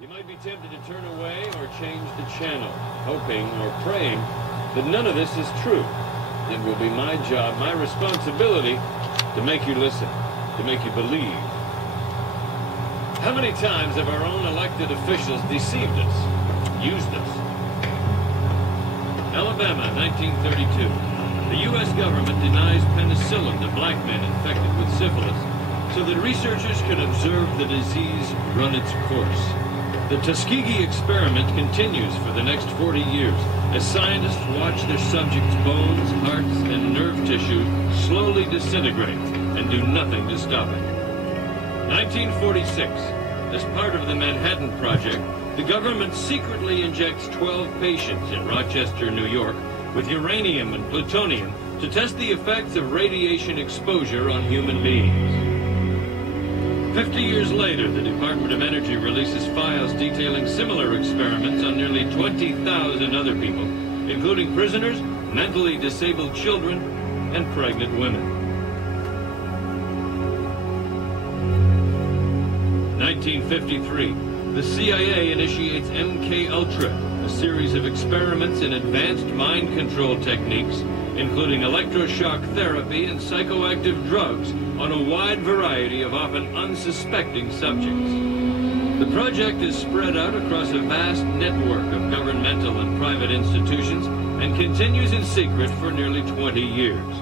You might be tempted to turn away or change the channel, hoping or praying that none of this is true. It will be my job, my responsibility, to make you listen, to make you believe. How many times have our own elected officials deceived us, used us? Alabama, 1932. The U.S. government denies penicillin to black men infected with syphilis so that researchers can observe the disease run its course. The Tuskegee experiment continues for the next 40 years as scientists watch their subjects' bones, hearts, and nerve tissue slowly disintegrate and do nothing to stop it. 1946, as part of the Manhattan Project, the government secretly injects 12 patients in Rochester, New York, with uranium and plutonium to test the effects of radiation exposure on human beings. 50 years later, the Department of Energy releases files detailing similar experiments on nearly 20,000 other people, including prisoners, mentally disabled children, and pregnant women. 1953, the CIA initiates MK-Ultra, a series of experiments in advanced mind control techniques, including electroshock therapy and psychoactive drugs on a wide variety of often unsuspecting subjects. The project is spread out across a vast network of governmental and private institutions and continues in secret for nearly 20 years.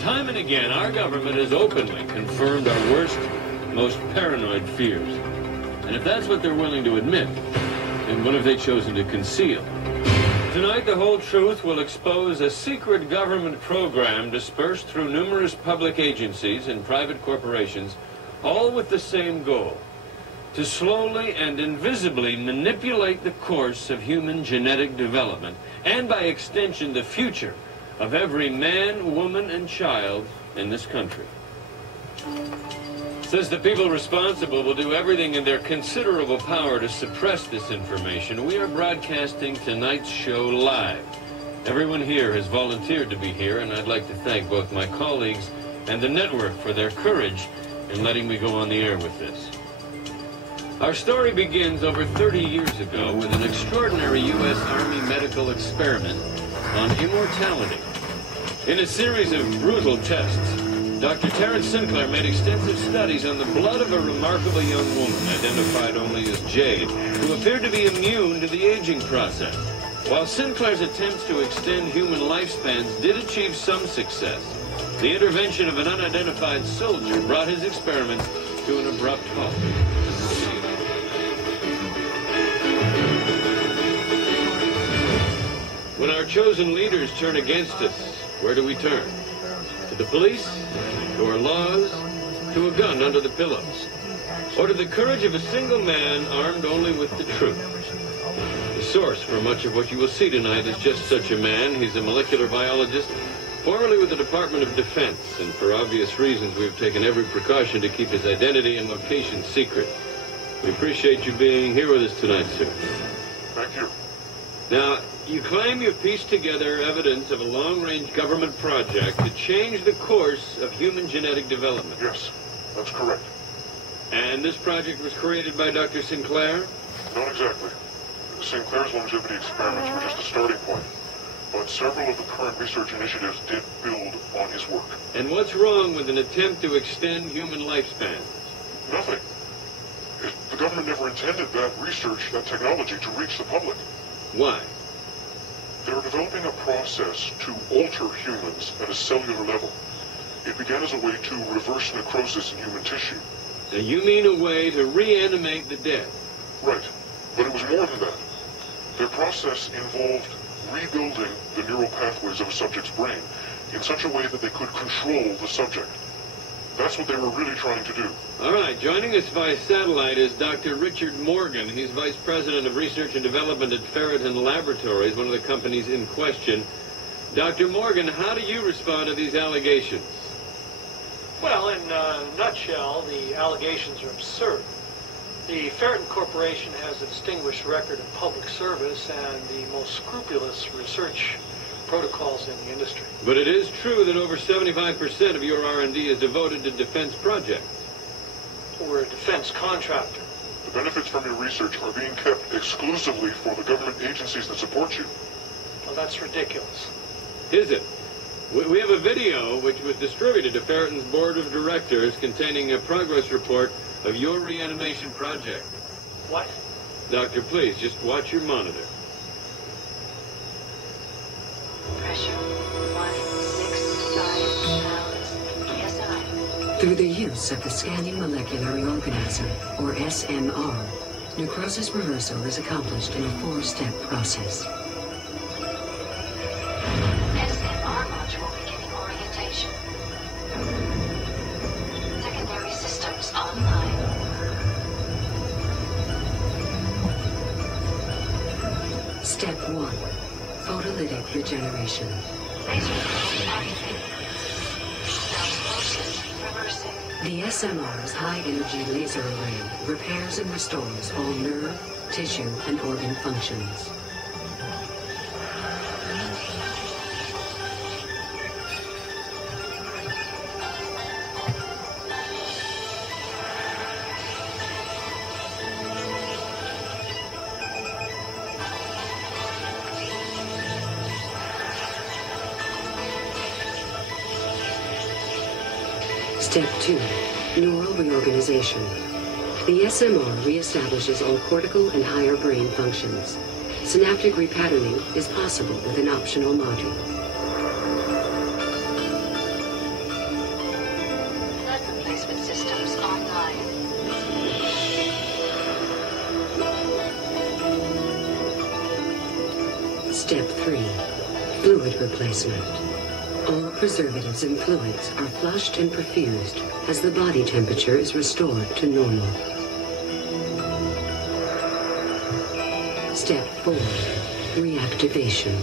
Time and again, our government has openly confirmed our worst, most paranoid fears. And if that's what they're willing to admit, then what have they chosen to conceal? Tonight, the whole truth will expose a secret government program dispersed through numerous public agencies and private corporations, all with the same goal: to slowly and invisibly manipulate the course of human genetic development, and by extension, the future of every man, woman, and child in this country. Since the people responsible will do everything in their considerable power to suppress this information, we are broadcasting tonight's show live. Everyone here has volunteered to be here, and I'd like to thank both my colleagues and the network for their courage in letting me go on the air with this. Our story begins over 30 years ago with an extraordinary U.S. Army medical experiment on immortality. In a series of brutal tests, Dr. Terrence Sinclair made extensive studies on the blood of a remarkable young woman, identified only as Jade, who appeared to be immune to the aging process. While Sinclair's attempts to extend human lifespans did achieve some success, the intervention of an unidentified soldier brought his experiment to an abrupt halt. When our chosen leaders turn against us, where do we turn? To the police? To our laws? To a gun under the pillows? Or to the courage of a single man armed only with the truth? The source for much of what you will see tonight is just such a man. He's a molecular biologist, formerly with the Department of Defense, and for obvious reasons we've taken every precaution to keep his identity and location secret. We appreciate you being here with us tonight, sir. Thank you. Now, you claim you've pieced together evidence of a long-range government project to change the course of human genetic development. Yes, that's correct. And this project was created by Dr. Sinclair? Not exactly. Sinclair's longevity experiments were just a starting point, but several of the current research initiatives did build on his work. And what's wrong with an attempt to extend human lifespan? Nothing. The government never intended that research, that technology, to reach the public. Why? They're developing a process to alter humans at a cellular level. It began as a way to reverse necrosis in human tissue. Now, you mean a way to reanimate the dead? Right. But it was more than that. Their process involved rebuilding the neural pathways of a subject's brain in such a way that they could control the subject. That's what they were really trying to do. All right, joining us via satellite is Dr. Richard Morgan. He's Vice President of Research and Development at Ferriton Laboratories, one of the companies in question. Dr. Morgan, how do you respond to these allegations? Well, in a nutshell, the allegations are absurd. The Ferriton Corporation has a distinguished record of public service and the most scrupulous research protocols in the industry. But it is true that over 75% of your R&D is devoted to defense projects. We're a defense contractor. The benefits from your research are being kept exclusively for the government agencies that support you. Well, that's ridiculous. Is it? We have a video which was distributed to Ferreton's board of directors containing a progress report of your reanimation project. What? Doctor, please, just watch your monitor. Pressure 165 pounds PSI. Through the use of the scanning molecular reorganizer, or SMR, necrosis reversal is accomplished in a 4-step process. SMR module beginning orientation. Secondary systems online. Step 1. Photolytic regeneration. Laser field activated. Osmosis reversing. The SMR's high-energy laser array repairs and restores all nerve, tissue, and organ functions. Step 2. Neural reorganization. The SMR reestablishes all cortical and higher brain functions. Synaptic repatterning is possible with an optional module. Blood replacement systems online. Step 3. Fluid replacement. All preservatives and fluids are flushed and perfused as the body temperature is restored to normal. Step 4. Reactivation.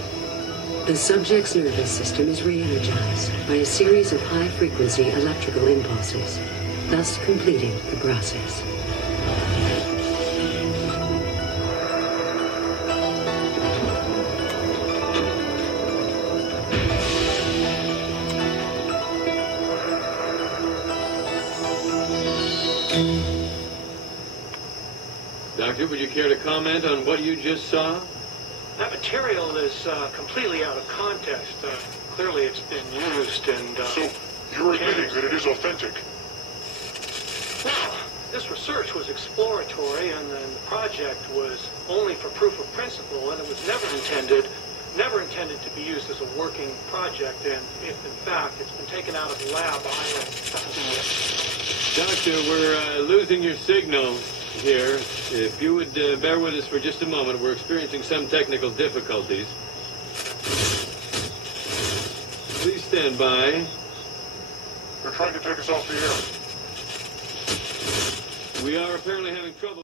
The subject's nervous system is re-energized by a series of high-frequency electrical impulses, thus completing the process. Doctor, would you care to comment on what you just saw? That material is completely out of context. Clearly it's been used and... So, you're admitting that it is authentic? Well, this research was exploratory, and then the project was only for proof of principle, and it was never intended to be used as a working project, and if in fact it's been taken out of the lab, Doctor, we're losing your signal here. If you would bear with us for just a moment, we're experiencing some technical difficulties. Please stand by. They're trying to take us off the air. We are apparently having trouble.